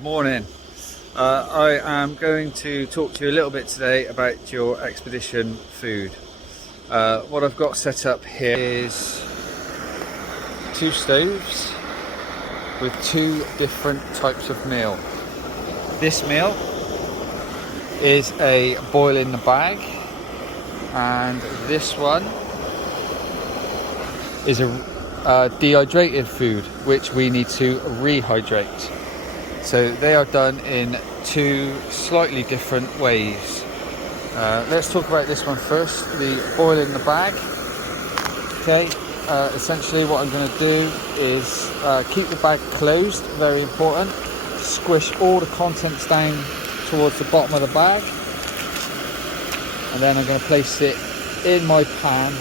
Good morning. I am going to talk to you a little bit today about your expedition food. What I've got set up here is two stoves with two different types of meal. This meal is a boil in the bag, and this one is a dehydrated food which we need to rehydrate. So they are done in two slightly different ways. Let's talk about this one first, the boil in the bag. Okay, essentially what I'm going to do is keep the bag closed, very important. Squish all the contents down towards the bottom of the bag, and then I'm going to place it in my pan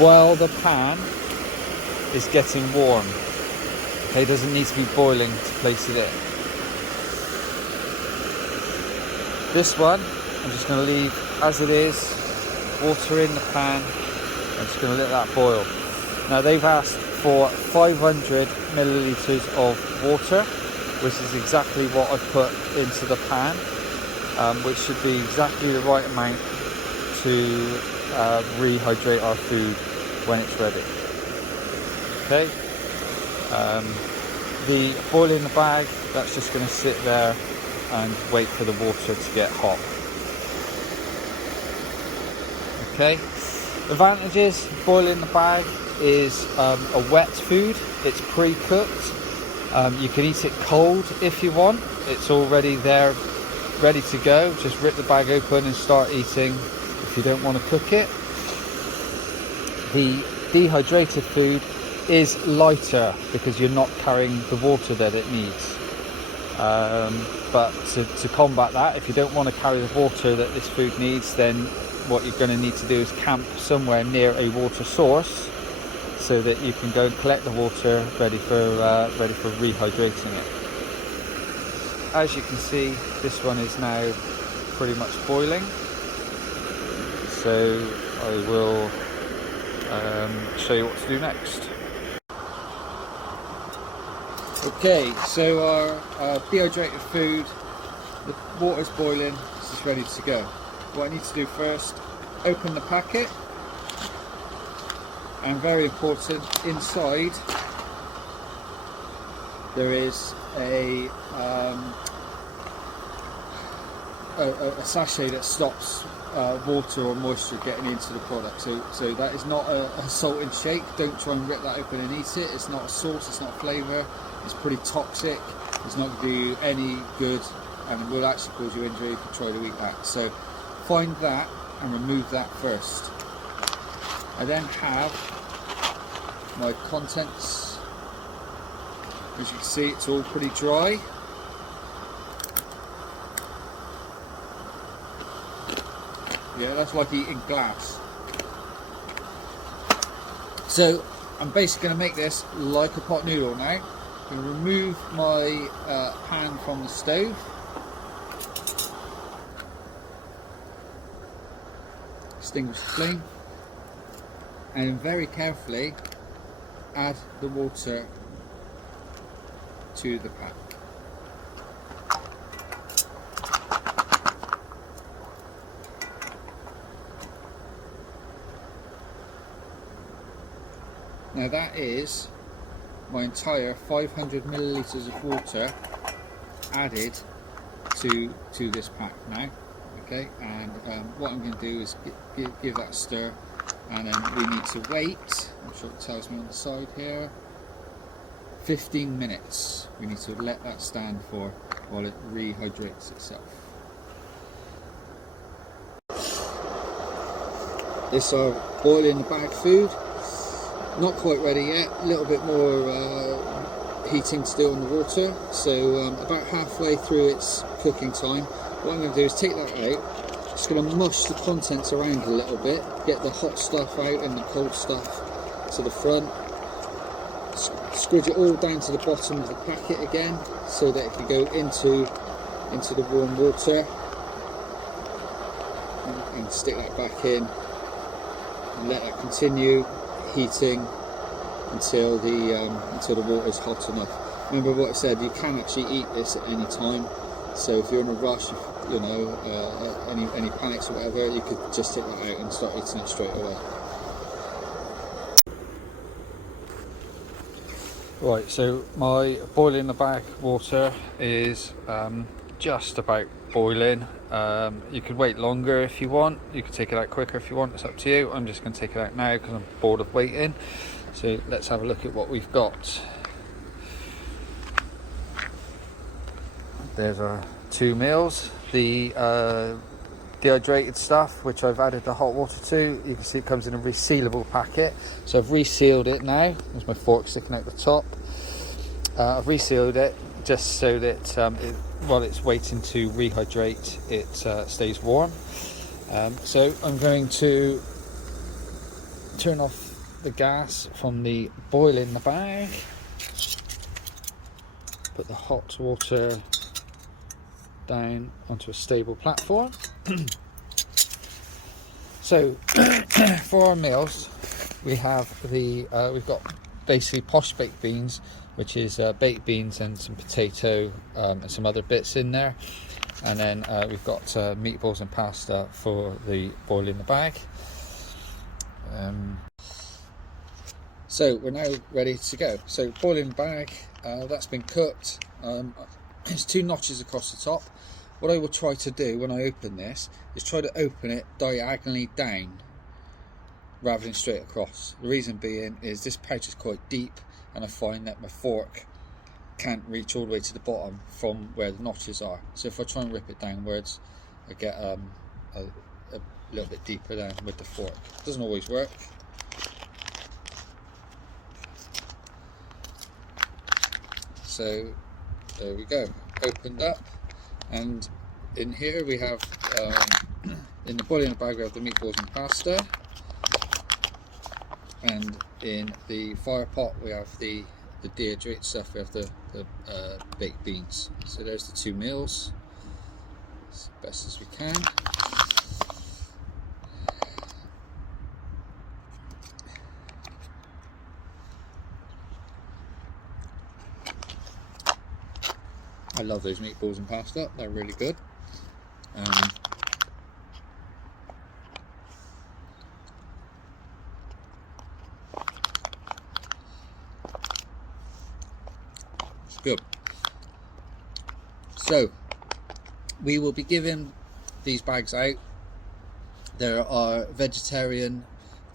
while the pan is getting warm. Okay, it doesn't need to be boiling to place it in. This one, I'm just going to leave as it is, water in the pan. I'm just going to let that boil. Now they've asked for 500 millilitres of water, which is exactly what I've put into the pan, which should be exactly the right amount to rehydrate our food when it's ready. Okay. The boil in the bag, that's just going to sit there and wait for the water to get hot. Okay. Advantages: boil in the bag is a wet food. It's pre-cooked. You can eat it cold if you want. It's already there, ready to go. Just rip the bag open and start eating if you don't want to cook it. The dehydrated food is lighter because you're not carrying the water that it needs. But to combat that, if you don't want to carry the water that this food needs, then what you're going to need to do is camp somewhere near a water source so that you can go and collect the water ready for rehydrating it. As you can see, this one is now pretty much boiling, so I will show you what to do next. Okay, so our dehydrated food, the water's boiling, it's just ready to go. What I need to do first, open the packet, and very important, inside there is a sachet that stops water or moisture getting into the product. So that is not a salt and shake. Don't try and rip that open and eat it. It's not a sauce, it's not a flavour. It's pretty toxic. It's not going to do you any good, and will actually cause you injury if you try to eat that. So find that and remove that first. I then have my contents. As you can see, it's all pretty dry. Yeah, that's like eating glass. So I'm basically going to make this like a pot noodle now. I'm going to remove my pan from the stove. Extinguish the flame. And very carefully add the water to the pan. Now that is my entire 500 millilitres of water added to this pack now. Okay, and what I'm going to do is give that a stir, and then we need to wait, I'm sure it tells me on the side here, 15 minutes. We need to let that stand for while it rehydrates itself. This our boil in the bag food. Not quite ready yet, a little bit more heating to do on the water, so about halfway through its cooking time. What I'm going to do is take that out, just going to mush the contents around a little bit, get the hot stuff out and the cold stuff to the front, squidge it all down to the bottom of the packet again so that it can go into the warm water, and stick that back in and let that continue heating until the water is hot enough. remember what I said, you can actually eat this at any time. So if you're in a rush, you know, any panics or whatever, you could just take that out and start eating it straight away. Right, so my boiling the bag water is just about boiling. You could wait longer if you want, you could take it out quicker if you want, it's up to you. I'm just going to take it out now because I'm bored of waiting. So let's have a look at what we've got. There's our 2 meals. The dehydrated stuff, which I've added the hot water to, you can see it comes in a resealable packet. So I've resealed it now. There's my fork sticking out the top. I've resealed it just so that while it's waiting to rehydrate, it stays warm. So I'm going to turn off the gas from the boil in the bag, put the hot water down onto a stable platform. So for our meals, we have we've got basically posh baked beans, which is baked beans and some potato and some other bits in there, and then we've got meatballs and pasta for the boil in the bag. So we're now ready to go. So boil in the bag, that's been cooked. There's 2 notches across the top. What I will try to do when I open this is try to open it diagonally down rather than straight across. The reason being is this pouch is quite deep, and I find that my fork can't reach all the way to the bottom from where the notches are. So if I try and rip it downwards, I get a little bit deeper down with the fork. It doesn't always work. So there we go, opened up, and in here we have, in the boiling bag we have the meatballs and pasta, and in the fire pot we have the dehydrated stuff, we have the baked beans. So there's the 2 meals, as best as we can. I love those meatballs and pasta, they're really good. It's good. So we will be giving these bags out. There are vegetarian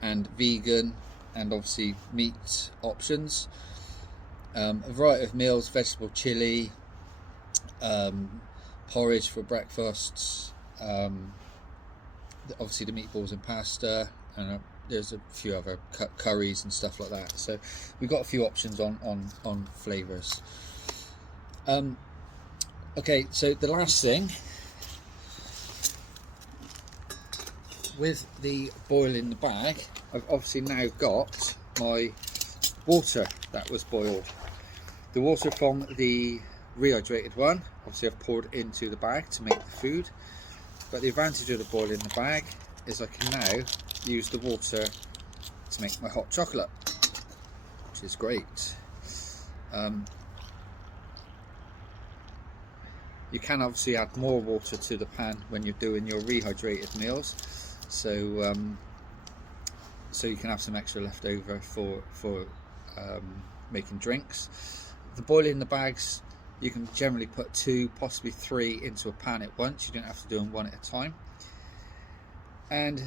and vegan and obviously meat options. A variety of meals, vegetable chili, porridge for breakfasts, obviously the meatballs and pasta, and there's a few other curries and stuff like that. So we've got a few options on flavours. Okay, so the last thing with the boil in the bag, I've obviously now got my water that was boiled. The water from the rehydrated one, obviously I've poured into the bag to make the food, but the advantage of the boil in the bag is I can now use the water to make my hot chocolate, which is great. You can obviously add more water to the pan when you're doing your rehydrated meals, so so you can have some extra left over for making drinks. The boil in the bags, you can generally put 2, possibly 3 into a pan at once. You don't have to do them one at a time. And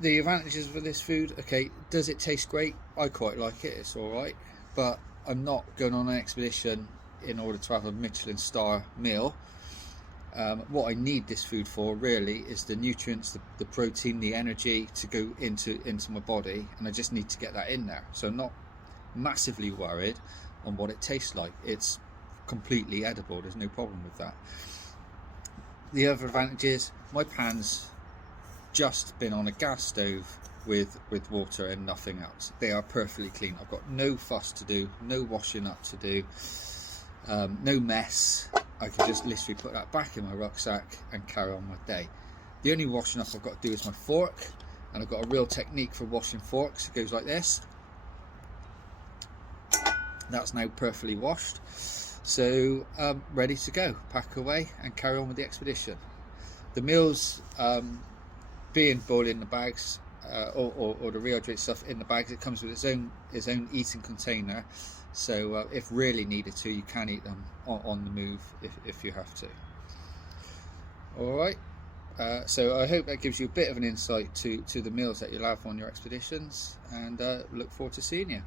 the advantages for this food, okay, does it taste great? I quite like it, it's alright, but I'm not going on an expedition in order to have a Michelin star meal. What I need this food for really is the nutrients, the protein, the energy to go into my body, and I just need to get that in there. So I'm not massively worried on what it tastes like. It's completely edible, there's no problem with that. The other advantage is my pan's just been on a gas stove with water and nothing else. They are perfectly clean. I've got no fuss to do, no washing up to do, no mess. I can just literally put that back in my rucksack and carry on my day. The only washing up I've got to do is my fork, and I've got a real technique for washing forks. It goes like this, That's now perfectly washed, so ready to go. Pack away and carry on with the expedition. The meals being boiled in the bags, or the rehydrate stuff in the bags, it comes with its own eating container, so if really needed to, you can eat them on the move if you have to. Alright, so I hope that gives you a bit of an insight to the meals that you'll have on your expeditions, and look forward to seeing you.